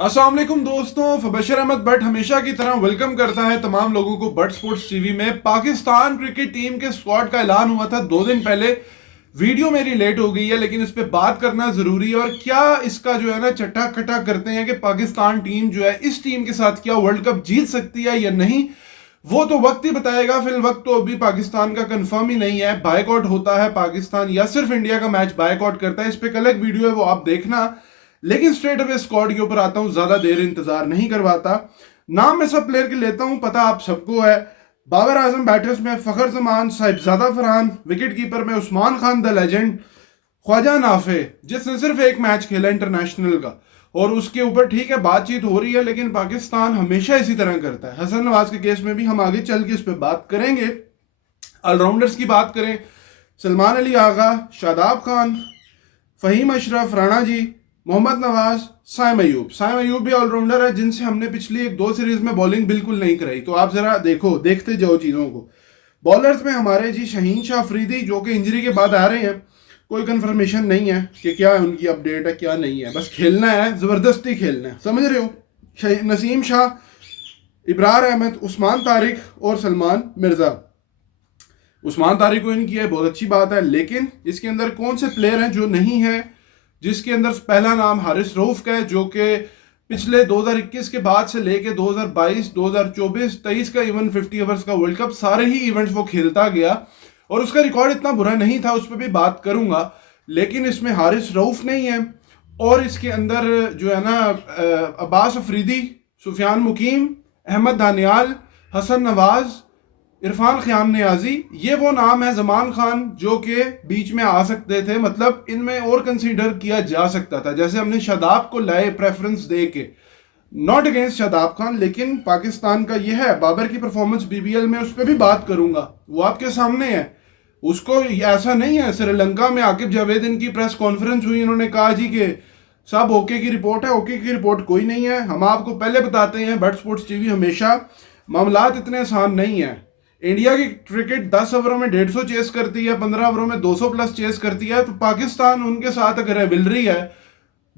अस्सलाम वालेकुम दोस्तों, फबशर अहमद बट हमेशा की तरह वेलकम करता है तमाम लोगों को बट स्पोर्ट्स टीवी में। पाकिस्तान क्रिकेट टीम के स्क्वाड का ऐलान हुआ था 2 दिन पहले। वीडियो मेरी लेट हो गई है लेकिन इस पे बात करना जरूरी है। और क्या इसका जो है ना चट्टा खट्टा करते हैं कि पाकिस्तान टीम जो है इस टीम के साथ क्या वर्ल्ड कप जीत सकती है या नहीं, वो तो वक्त ही बताएगा। फिल वक्त तो अभी पाकिस्तान का कंफर्म ही नहीं है। बायकॉट होता है पाकिस्तान या सिर्फ इंडिया का मैच बायकॉट करता है, इस पे कल एक वीडियो है वो आप देखना। लेकिन स्ट्रेट अवे स्क्वाड के ऊपर आता हूं, ज्यादा देर इंतजार नहीं करवाता। नाम मैं सब प्लेयर के लेता हूं, पता आप सबको है। बाबर आजम बैटर्स में फखर जमान, साहिबजादा फरहान। विकेट कीपर में उस्मान खान द लेजेंड, ख्वाजा नाफे जिसने सिर्फ एक मैच खेला इंटरनेशनल का। और उसके ऊपर ठीक है बातचीत हो रही है लेकिन पाकिस्तान हमेशा इसी तरह करता है। हसन नवाज के केस में भी हम आगे चल के इस पर बात करेंगे। ऑलराउंडर्स की बात करें, सलमान अली आगा, शादाब खान, फहीम अशरफ, राणा जी, मोहम्मद नवाज, साइम अयूब। साइम अयूब भी ऑलराउंडर है जिनसे हमने पिछली 1-2 सीरीज में बॉलिंग बिल्कुल नहीं कराई, तो आप जरा देखते जाओ चीज़ों को। बॉलर्स में हमारे जी शहीन शाह अफरीदी जो कि इंजरी के बाद आ रहे हैं। कोई कंफर्मेशन नहीं है कि क्या उनकी अपडेट है क्या नहीं है, बस खेलना है, ज़बरदस्ती खेलना है, समझ रहे हो। नसीम शाह, इब्रार अहमद, उस्मान तारिक और सलमान मिर्ज़ा। उस्मान तारिक को इनकी है, बहुत अच्छी बात है। लेकिन इसके अंदर कौन से प्लेयर हैं जो नहीं है, जिसके अंदर पहला नाम हारिस रऊफ का है जो कि पिछले 2021 के बाद से लेके 2022, 2024, 23 का इवन 50 ओवर्स का वर्ल्ड कप सारे ही इवेंट्स वो खेलता गया और उसका रिकॉर्ड इतना बुरा नहीं था, उस पर भी बात करूंगा। लेकिन इसमें हारिस रऊफ नहीं है और इसके अंदर जो है ना अब्बास अफरीदी, सुफियान मुकीम, अहमद दानियाल, हसन नवाज, इरफान ख्याम नियाजी, ये वो नाम है। जमान खान जो कि बीच में आ सकते थे, मतलब इनमें और कंसीडर किया जा सकता था। जैसे हमने शादाब को लाए प्रेफरेंस दे के, नॉट अगेंस्ट शादाब खान, लेकिन पाकिस्तान का ये है। बाबर की परफॉर्मेंस बीबीएल में उस पर भी बात करूंगा, वो आपके सामने है। उसको ऐसा नहीं है। श्रीलंका में आकिब जावेद इनकी प्रेस कॉन्फ्रेंस हुई, इन्होंने कहा जी कि सब ओके की रिपोर्ट है। ओके की रिपोर्ट कोई नहीं है। हम आपको पहले बताते हैं बट स्पोर्ट्स टीवी हमेशा मामलात इतने आसान नहीं है। इंडिया की क्रिकेट 10 ओवरों में 150 चेस करती है, 15 ओवरों में 200 प्लस चेस करती है। तो पाकिस्तान उनके साथ अगर रिवलरी है,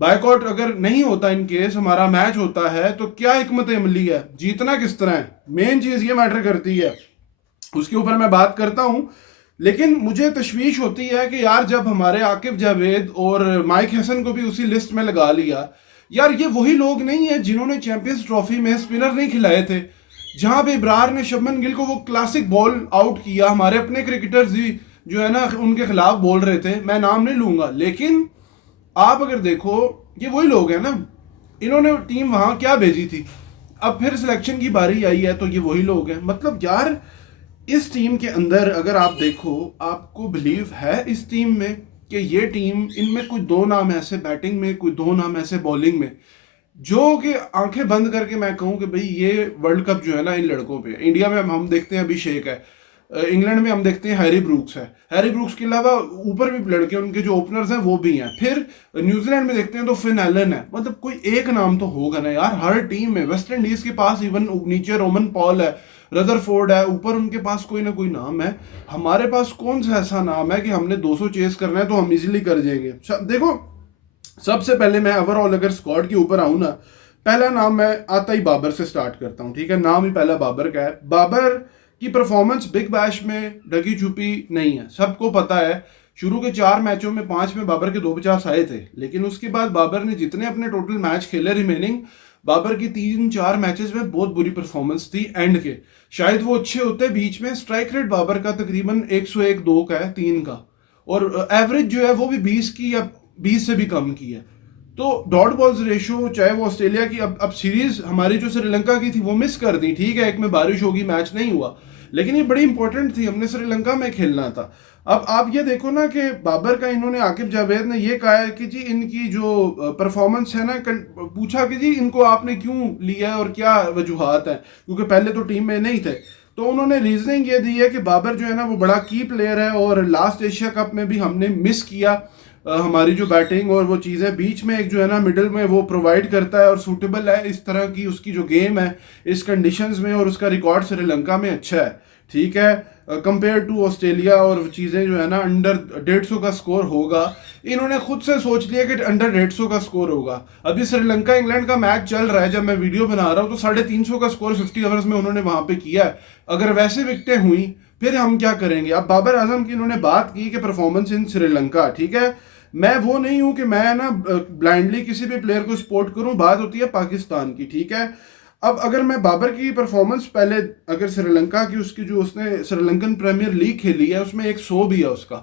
बायकॉट अगर नहीं होता, इन केस हमारा मैच होता है, तो क्या हिकमत अमली है, जीतना किस तरह है, मेन चीज ये मैटर करती है। उसके ऊपर मैं बात करता हूं। लेकिन मुझे तशवीश होती है कि यार जब हमारे आकिब जावेद और माइक हसन को भी उसी लिस्ट में लगा लिया, यार ये वही लोग नहीं है जिन्होंने चैंपियंस ट्रॉफी में स्पिनर नहीं खिलाए थे, जहां पे इब्रार ने शुभमन गिल को वो क्लासिक बॉल आउट किया। हमारे अपने क्रिकेटर्स ही जो है ना उनके खिलाफ बोल रहे थे, मैं नाम नहीं लूंगा। लेकिन आप अगर देखो ये वही लोग हैं ना, इन्होंने टीम वहां क्या भेजी थी, अब फिर सिलेक्शन की बारी आई है तो ये वही लोग हैं। मतलब यार इस टीम के अंदर अगर आप देखो, आपको बिलीव है इस टीम में कि ये टीम, इनमें कोई 2 नाम ऐसे बैटिंग में, कोई 2 नाम ऐसे बॉलिंग में, जो कि आंखें बंद करके मैं कहूं कि भाई ये वर्ल्ड कप जो है ना इन लड़कों पे। इंडिया में हम देखते हैं अभिषेक है, इंग्लैंड में हम देखते हैं हैरी ब्रूक्स है। हैरी ब्रूक्स के अलावा ऊपर भी लड़के उनके जो ओपनर्स हैं वो भी हैं। फिर न्यूजीलैंड में देखते हैं तो फिन एलन है। मतलब कोई एक नाम तो होगा ना यार हर टीम में। वेस्ट इंडीज के पास इवन नीचे रोमन पॉल है, रदरफोर्ड है, ऊपर उनके पास कोई ना कोई नाम है। हमारे पास कौन सा ऐसा नाम है कि हमने 200 चेस करना है तो हम इजीली कर जाएंगे। देखो सबसे पहले मैं ओवरऑल अगर स्क्वाड के ऊपर आऊं ना, पहला नाम मैं आता ही बाबर से स्टार्ट करता हूं, ठीक है। नाम ही पहला बाबर का है। बाबर की परफॉर्मेंस बिग बैश में ढकी छुपी नहीं है, सबको पता है। शुरू के 4 मैचों में 5 में बाबर के 250 आए थे, लेकिन उसके बाद बाबर ने जितने अपने टोटल मैच खेले रिमेनिंग, बाबर की 3-4 मैचेस में बहुत बुरी परफॉर्मेंस थी एंड के। शायद वो अच्छे होते बीच में। स्ट्राइक रेट बाबर का तकरीबन 101-2 का है, 3 का, और एवरेज जो है वो भी 20 की या 20 से भी कम की है। तो डॉट बॉल्स रेशो, चाहे वो ऑस्ट्रेलिया की, अब सीरीज हमारी जो श्रीलंका की थी वो मिस कर दी, ठीक है। एक में बारिश होगी, मैच नहीं हुआ, लेकिन ये बड़ी इंपॉर्टेंट थी, हमने श्रीलंका में खेलना था। अब आप ये देखो ना कि बाबर का इन्होंने, आकिब जावेद ने ये कहा है कि जी इनकी जो परफॉर्मेंस है ना, पूछा कि जी इनको आपने क्यों लिया है और क्या वजूहात है, क्योंकि पहले तो टीम में नहीं थे। तो उन्होंने रीजनिंग ये दी है कि बाबर जो है ना वो बड़ा की प्लेयर है और लास्ट एशिया कप में भी हमने मिस किया हमारी जो बैटिंग और वो चीज़ें बीच में एक जो है ना मिडिल में वो प्रोवाइड करता है और सूटेबल है इस तरह की उसकी जो गेम है इस कंडीशंस में, और उसका रिकॉर्ड श्रीलंका में अच्छा है, ठीक है, कंपेयर टू ऑस्ट्रेलिया, और चीज़ें जो है ना अंडर 150 का स्कोर होगा। इन्होंने खुद से सोच लिया कि अंडर 150 का स्कोर होगा। अभी श्रीलंका इंग्लैंड का मैच चल रहा है, जब मैं वीडियो बना रहा हूँ तो 350 का स्कोर 50 ओवर्स में उन्होंने वहां पे किया है। अगर वैसे विकेटें हुई फिर हम क्या करेंगे। अब बाबर आजम की इन्होंने बात की कि परफॉर्मेंस इन श्रीलंका, ठीक है, मैं वो नहीं हूं कि मैं ना ब्लाइंडली किसी भी प्लेयर को सपोर्ट करूं, बात होती है पाकिस्तान की, ठीक है। अब अगर मैं बाबर की परफॉर्मेंस पहले, अगर श्रीलंका की, उसकी जो उसने श्रीलंकन प्रीमियर लीग खेली है उसमें एक 100 भी है उसका,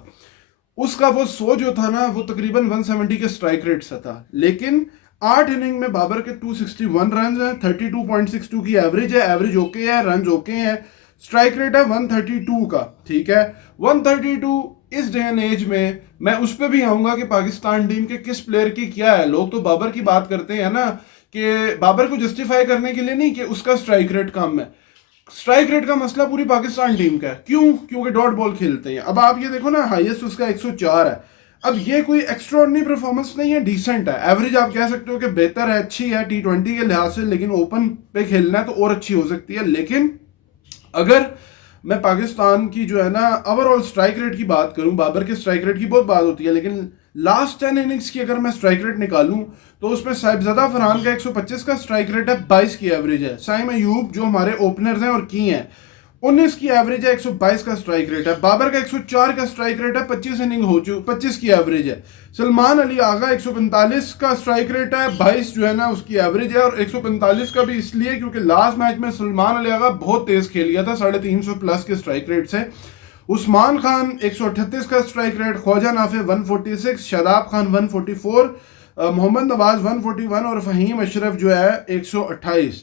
वो 100 जो था ना वो तकरीबन 170 के स्ट्राइक रेट से था। लेकिन 8 इनिंग में बाबर के 261 रन है, 32.62 की एवरेज है, एवरेज ओके है, रन ओके है, स्ट्राइक रेट है 132 का, ठीक है। 132 इस डे एंड एज में मैं उस पर भी आऊंगा कि पाकिस्तान टीम के किस प्लेयर की क्या है। लोग तो बाबर की बात करते हैं ना, कि बाबर को जस्टिफाई करने के लिए नहीं कि उसका स्ट्राइक रेट कम है। स्ट्राइक रेट का मसला पूरी पाकिस्तान टीम का है। क्यों? क्योंकि डॉट बॉल खेलते हैं। अब आप ये देखो ना, हाईएस्ट उसका 104 है। अब ये कोई एक्स्ट्राऑर्डिनरी परफॉर्मेंस नहीं है, डिसेंट है, एवरेज आप कह सकते हो कि बेहतर है, अच्छी है T20 के लिहाज से, लेकिन ओपन पे खेलना है तो और अच्छी हो सकती है। लेकिन अगर मैं पाकिस्तान की जो है ना ओवरऑल स्ट्राइक रेट की बात करूं, बाबर के स्ट्राइक रेट की बहुत बात होती है, लेकिन लास्ट 10 इनिंग्स की अगर मैं स्ट्राइक रेट निकालूं तो उसमें साहिबजादा फरहान का 125 का स्ट्राइक रेट है, 22 की एवरेज है। साइम अयूब जो हमारे ओपनर्स हैं और की हैं, 19 की एवरेज है, 122 का स्ट्राइक रेट है। बाबर का 104 का स्ट्राइक रेट है, 25 इनिंग हो चुकी, 25 की एवरेज है। सलमान अली आगा 145 का स्ट्राइक रेट है, 22 जो है ना उसकी एवरेज है। और 145 का भी इसलिए क्योंकि लास्ट मैच में सलमान अली आगा बहुत तेज खेल लिया था, 350 प्लस के स्ट्राइक रेट से। उस्मान खान 138 का स्ट्राइक रेट, ख्वाजा नाफे 146, शादाब खान 144, मोहम्मद नवाज 141 और फहीम अशरफ जो है 128।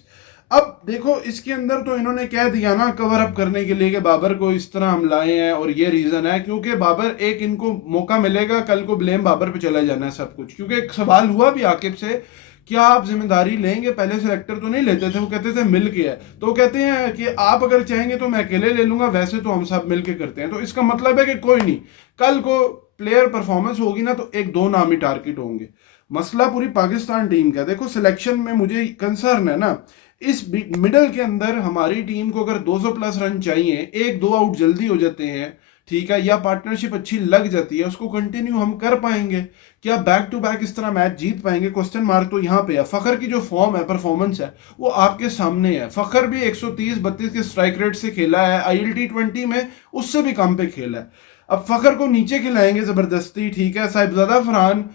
अब देखो इसके अंदर तो इन्होंने कह दिया ना कवर अप करने के लिए कि बाबर को इस तरह हम लाए हैं और ये रीजन है, क्योंकि बाबर एक इनको मौका मिलेगा, कल को ब्लेम बाबर पे चला जाना है सब कुछ। क्योंकि एक सवाल हुआ भी आकिब से, क्या आप जिम्मेदारी लेंगे? पहले सिलेक्टर तो नहीं लेते थे, वो कहते थे मिल के है, तो कहते हैं कि आप अगर चाहेंगे तो मैं अकेले ले लूंगा, वैसे तो हम सब मिल के करते हैं। तो इसका मतलब है कि कोई नहीं, कल को प्लेयर परफॉर्मेंस होगी ना तो एक दो नाम ही टारगेट होंगे। मसला पूरी पाकिस्तान टीम का। देखो सिलेक्शन में मुझे कंसर्न है ना, इस मिडल के अंदर हमारी टीम को अगर 200 प्लस रन चाहिए, एक दो आउट जल्दी हो जाते हैं, ठीक है, या पार्टनरशिप अच्छी लग जाती है, उसको कंटिन्यू हम कर पाएंगे क्या? बैक टू बैक इस तरह मैच जीत पाएंगे? क्वेश्चन मार्क तो यहाँ पे है। फखर की जो फॉर्म है, परफॉर्मेंस है, वो आपके सामने है। फखर भी 130-32 के स्ट्राइक रेट से खेला है, ILT20 में उससे भी कम पे खेला है। अब फखर को नीचे खिलाएंगे जबरदस्ती, ठीक है। साहिबजादा फरहान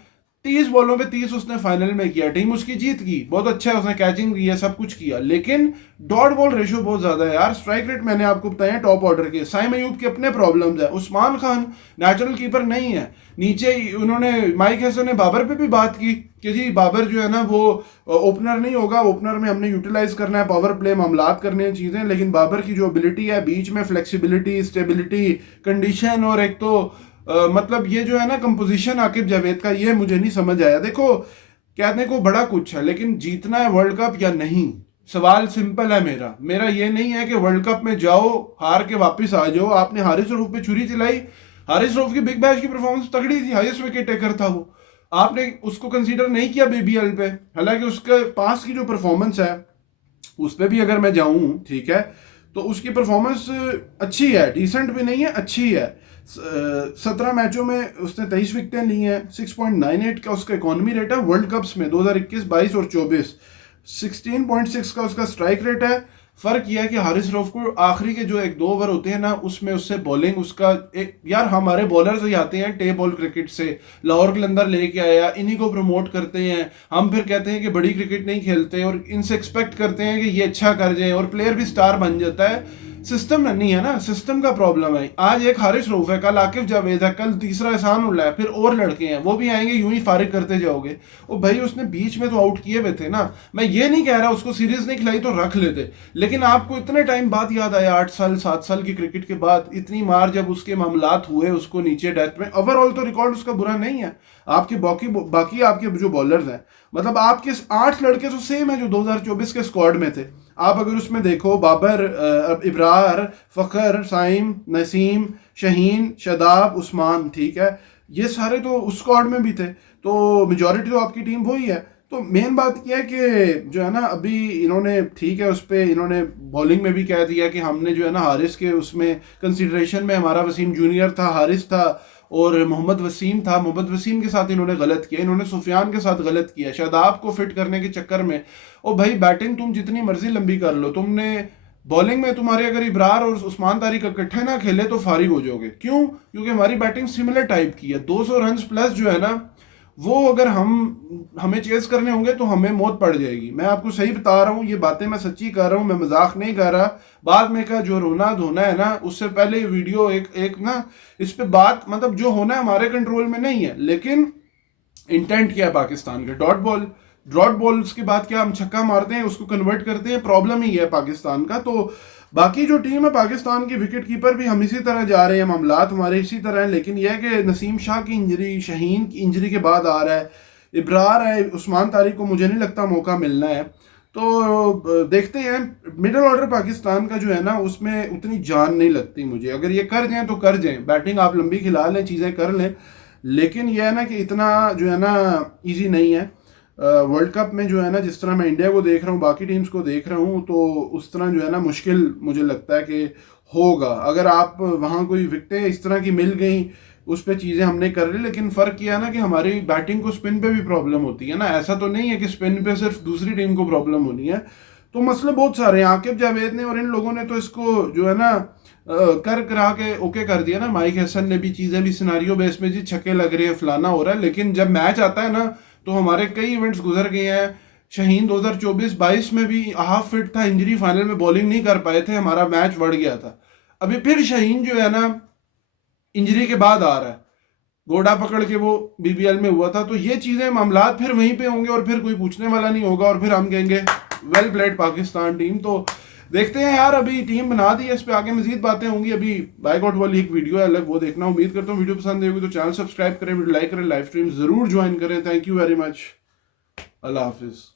30 बॉलों पे 30 उसने फाइनल में किया, टीम उसकी जीत गई, बहुत अच्छा है, उसने कैचिंग की है, सब कुछ किया, लेकिन डॉट बॉल रेशियो बहुत ज्यादा है यार। स्ट्राइक रेट मैंने आपको बताया टॉप ऑर्डर के। साइम अयूब के अपने प्रॉब्लम्स है। उस्मान खान नेचुरल कीपर नहीं है। नीचे उन्होंने माइक हैसन ने बाबर पे भी बात की कि जी बाबर जो है ना वो ओपनर नहीं होगा, ओपनर में हमने यूटिलाइज करना है, पावर प्ले मामलात करने हैं चीजें, लेकिन बाबर की जो एबिलिटी है बीच में, फ्लेक्सिबिलिटी, स्टेबिलिटी, कंडीशन, और एक तो मतलब ये जो है ना कंपोजिशन आकिब जावेद का, ये मुझे नहीं समझ आया। देखो कहने को बड़ा कुछ है, लेकिन जीतना है वर्ल्ड कप या नहीं, सवाल सिंपल है मेरा ये नहीं है कि वर्ल्ड कप में जाओ हार के वापस आ जाओ। आपने हारिस रऊफ पे छुरी चलाई, हारिस रऊफ की बिग बैश की परफॉर्मेंस तगड़ी थी, हाईएस्ट विकेट टेकर था वो, आपने उसको कंसीडर नहीं किया BBL पे। हालांकि उसके पास की जो परफॉर्मेंस है उस पर भी अगर मैं जाऊं, ठीक है, तो उसकी परफॉर्मेंस अच्छी है, डिसेंट भी नहीं है, अच्छी है। 17 मैचों में उसने 23 विकेटें ली हैं, 6.98 का उसका इकोनॉमी रेट है। वर्ल्ड कप्स में 2021, 22 और 24 16.6 का उसका स्ट्राइक रेट है। फर्क यह है कि हारिस रऊफ को आखिरी के जो एक दो ओवर होते हैं ना उसमें उससे बॉलिंग उसका एक, यार हमारे बॉलर्स ही आते हैं टे बॉल क्रिकेट से, लाहौर कलंदर लेके आया, इन्हीं को प्रमोट करते हैं हम, फिर कहते हैं कि बड़ी क्रिकेट नहीं खेलते और इनसे एक्सपेक्ट करते हैं कि ये अच्छा कर जाए और प्लेयर भी स्टार बन जाता है। सिस्टम नहीं है ना, सिस्टम का प्रॉब्लम है। आज एक हारिस रऊफ है, कल आकिब जावेद है, कल तीसरा एहसान उल्ला है, फिर और लड़के हैं, वो भी आएंगे, यूं ही फारिग करते जाओगे। ओ भाई उसने बीच में तो आउट किए हुए थे ना, मैं ये नहीं कह रहा उसको सीरीज नहीं खिलाई तो रख लेते, लेकिन आपको इतने टाइम बाद याद आया, 8 साल 7 साल की क्रिकेट के बाद इतनी मार जब उसके मामलात हुए उसको नीचे डेथ में। ओवरऑल तो रिकॉर्ड उसका बुरा नहीं है। आपके बाकी आपके जो बॉलर्स हैं, मतलब आपके 8 लड़के तो सेम है जो 2024 के स्क्वाड में थे। आप अगर उसमें देखो, बाबर, इब्रार, फखर, साइम, नसीम, शहीन, शदाब, उस्मान, ठीक है, ये सारे तो उस स्क्वाड में भी थे, तो मेजॉरिटी तो आपकी टीम वही है। तो मेन बात यह है कि जो है ना अभी इन्होंने ठीक है उस पर इन्होंने बॉलिंग में भी कह दिया कि हमने जो है ना हारिस के उसमें कंसिडरेशन में हमारा वसीम जूनियर था, हारिस था और मोहम्मद वसीम था। मोहम्मद वसीम के साथ इन्होंने गलत किया, इन्होंने सुफियान के साथ गलत किया शादाब को फिट करने के चक्कर में। ओ भाई बैटिंग तुम जितनी मर्जी लंबी कर लो, तुमने बॉलिंग में तुम्हारे अगर इब्रार और उस्मान तारिक इकट्ठे ना खेले तो फारिग हो जाओगे। क्यों? क्योंकि हमारी बैटिंग सिमिलर टाइप की है। 200 रन प्लस जो है ना वो अगर हमें चेस करने होंगे तो हमें मौत पड़ जाएगी। मैं आपको सही बता रहा हूँ, ये बातें मैं सच्ची कर रहा हूँ, मैं मजाक नहीं कर रहा। बाद में का जो रोना धोना है ना, उससे पहले ये वीडियो एक ना इस पे बात मतलब जो होना है हमारे कंट्रोल में नहीं है, लेकिन इंटेंट क्या है पाकिस्तान का? डॉट बॉल्स के बाद क्या हम छक्का मारते हैं उसको कन्वर्ट करते हैं, प्रॉब्लम ही है पाकिस्तान का। तो बाकी जो टीम है पाकिस्तान की, विकेट कीपर भी हम इसी तरह जा रहे हैं, मामलात हमारे इसी तरह हैं। लेकिन यह है कि नसीम शाह की इंजरी, शाहीन की इंजरी के बाद आ रहा है, इब्रार है, उस्मान तारिक को मुझे नहीं लगता मौका मिलना है। तो देखते हैं। मिडिल ऑर्डर पाकिस्तान का जो है ना उसमें उतनी जान नहीं लगती मुझे। अगर ये कर जाएं तो कर जाएं, बैटिंग आप लंबी खिला लें, चीज़ें कर लें, लेकिन यह है ना कि इतना जो है ना ईजी नहीं है। वर्ल्ड कप में जो है ना जिस तरह मैं इंडिया को देख रहा हूँ, बाकी टीम्स को देख रहा हूँ, तो उस तरह जो है ना मुश्किल मुझे लगता है कि होगा। अगर आप वहाँ कोई विकेटें इस तरह की मिल गई, उस पर चीज़ें हमने कर ली, लेकिन फ़र्क किया ना कि हमारी बैटिंग को स्पिन पे भी प्रॉब्लम होती है ना। ऐसा तो नहीं है कि स्पिन पे सिर्फ दूसरी टीम को प्रॉब्लम होनी है। तो मसले बहुत सारे हैं। आकिब जावेद ने और इन लोगों ने तो इसको जो है ना कर करा के ओके कर दिया ना। माइक हसन ने भी चीज़ें भी सिनारियो बेस में जी छक्के लग रहे हैं, फलाना हो रहा है, लेकिन जब मैच आता है ना तो हमारे कई इवेंट्स गुजर गए हैं। शाहीन 2024-22 में भी हाफ फिट था, इंजरी, फाइनल में बॉलिंग नहीं कर पाए थे, हमारा मैच बढ़ गया था। अभी फिर शाहीन जो है ना इंजरी के बाद आ रहा है, घोड़ा पकड़ के वो बीबीएल में हुआ था। तो ये चीज़ें मामलात फिर वहीं पे होंगे और फिर कोई पूछने वाला नहीं होगा और फिर हम कहेंगे वेल प्लेड पाकिस्तान टीम। तो देखते हैं यार, अभी टीम बना दी है, इस पे आगे मजीद बातें होंगी। अभी बाइकआउट वाली एक वीडियो है अलग, वो देखना। उम्मीद करता हूँ वीडियो पसंद आई होगी तो चैनल सब्सक्राइब करें, वीडियो लाइक करें, लाइव स्ट्रीम जरूर ज्वाइन करें। Thank you very much. अल्लाह हाफिज़।